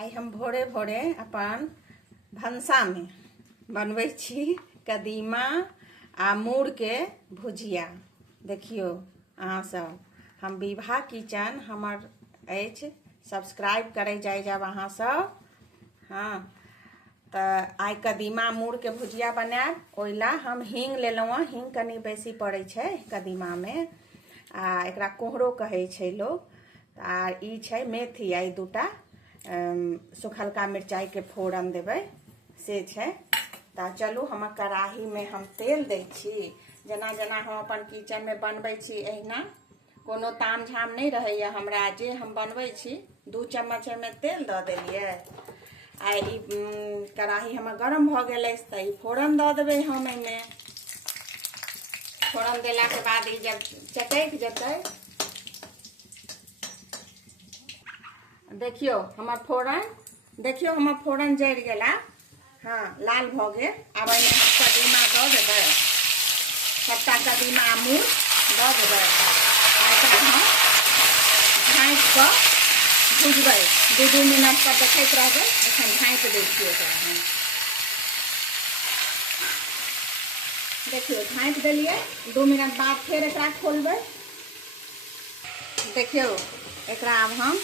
आई हम भोरे भोरे अपन भनसा में बनबै छी कदीमा आ मूर के भुजिया। देखियो अहाँ सब, हम विभा किचन हमर अछि, सब्सक्राइब करे जाय जब अहाँ सब। हाँ, तो आई कदीमा मूर के भुजिया बनाएब। ओइला हम हींग लेलहुँ। हींग कनी बेसी पड़ै छै कदीमा में, आ एकरा कोहरो कहै छै लोग। आ ई छै मेथी, आई दूटा सुखलका मिरचाई के फोरन देबै से छै। तो चलू हम कढ़ाई में हम तेल दै छी। जेना जेना हम अपन किचन में बनबै छी एहिना, कोनो ताम झाम नहीं रहैया हमरा। जे हम बनबै छी 2 चम्मच में तेल दऽ देलियै। आ ई कढ़ाई हमर गरम भऽ गेलै तऽ ई फोरन दऽ देबै हम एहिमे। फोरन देला के बाद ई जब चटक जेतै, देखियो हमर फोरन जरि गेला। हाँ, लाल भऽ गेल। आब एहिमे हम कदीमा दऽ देबै, सबटा कदीमा मूर दऽ देबै। आ एकरा हम ढाँकि कऽ भुजबै 2 मिनट पर। देखैत रहबै, एखन ढाँकि दै छियै एकरा हम। देखियो ढाँकि देलियै, 2 मिनट बाद फेर एकरा खोलबै। देखियो एकरा आब हम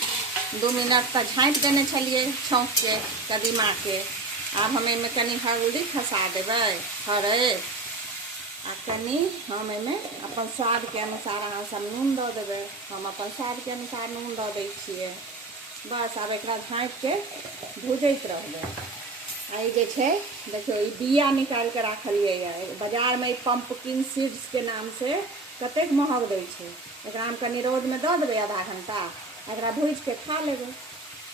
2 मिनट तक झाँपि देने छलिए छौंक के कदीमा के। आब हम एहिमे कनी हल्दी खसा देबै, हरैद, आ कनी हम एहिमे अपन स्वाद के अनुसार अहाँ सब नून दऽ देबै। हम अपन स्वाद के अनुसार नून दऽ दै छियै। बस आब एकरा झाँपि के भुजैत रहबै। आ ई जे छै देखियो, ई बिया निकालि के राखलिए। बाजार में पंपकिन सीड्स के नाम से कतेक महग दै छै। एकरा हम कनी रौद में दऽ देबै आधा घंटा। एकरा भूज के खा लेबै।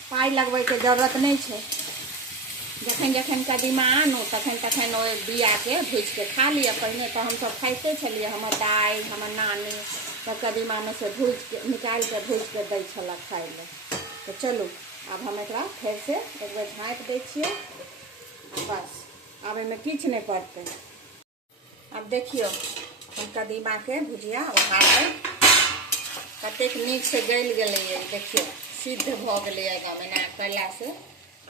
पाई लगबै के जरूरत नहीं छै। जखन जखन कदीमा आनू तखन तखन ओहि बिया के भूज के खा लिअ। पहिने तो हम सब खाइते छलिए, हमर दाई हमर नानी सब कदीमा में से भूज के निकाल के भूज के दै छलक खाइ ले। तो चलू आब हम एकरा फेर से एक बेर झाँपि दै छियै। आ बस आब एहिमे किछु नहीं पड़तै। अब देखियो हम कदीमा के भुजिया उठाबै, कतेक नीक से गल गेलै। देखियो सिद्ध भऽ गेलै एकदम एना कयला से।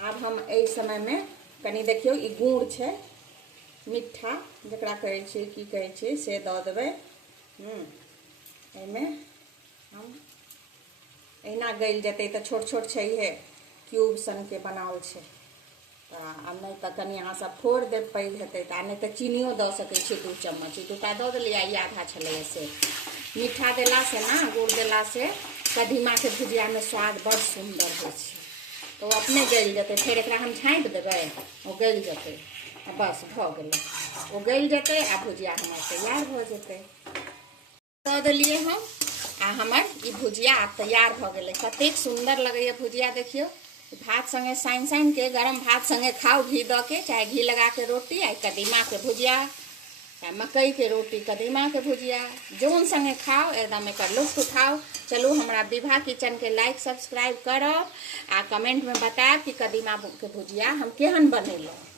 आब हम एहि समय में कनी देखियो ई गुड़ छै, मिठा जकरा कहै छै की कहै छै से दऽ देबै। एहिमे हम एहिना गल जेतै तऽ छोट छोट छै, इहे क्यूब सन के बनाओल छै। आ नहीं तो कनी अहाँ सब फोड़ देब पैघ हेतै तऽ। नहीं तो चीनियो दऽ सकै छी 2 चम्मच। ई 2टा दऽ देलियै, ई आधा छलै से। मीठा देला से ना, गुड़ देला से कदीमा के भुजिया में स्वाद बड़ सुंदर होइ छै। तो अपने गल जेतै। फिर एकरा हम झाँपि देबै, ओ गल जेतै। आ बस भऽ गेलै, ओ गल जेतै आ भुजिया हमर तैयार भऽ जेतै। दऽ देलियै हम, आ हमर ई भुजिया आब तैयार भऽ गेलै। कतेक सुंदर लगैया भुजिया। देखियो भात संगे साइन साइन के, गरम भात संगे खाओ घी दऽ के, चाहे घी लगा के रोटी। आ कदीमा के भुजिया, मकई के रोटी कदीमा के भुजिया, जोन संगे खाओ एकदम एकर लुत्फ उठाओ। चलू हमरा विभा किचन के लाइक सब्सक्राइब करब, आ कमेंट में बताएब कि कदीमा के भुजिया हम केहन बनेलहुँ।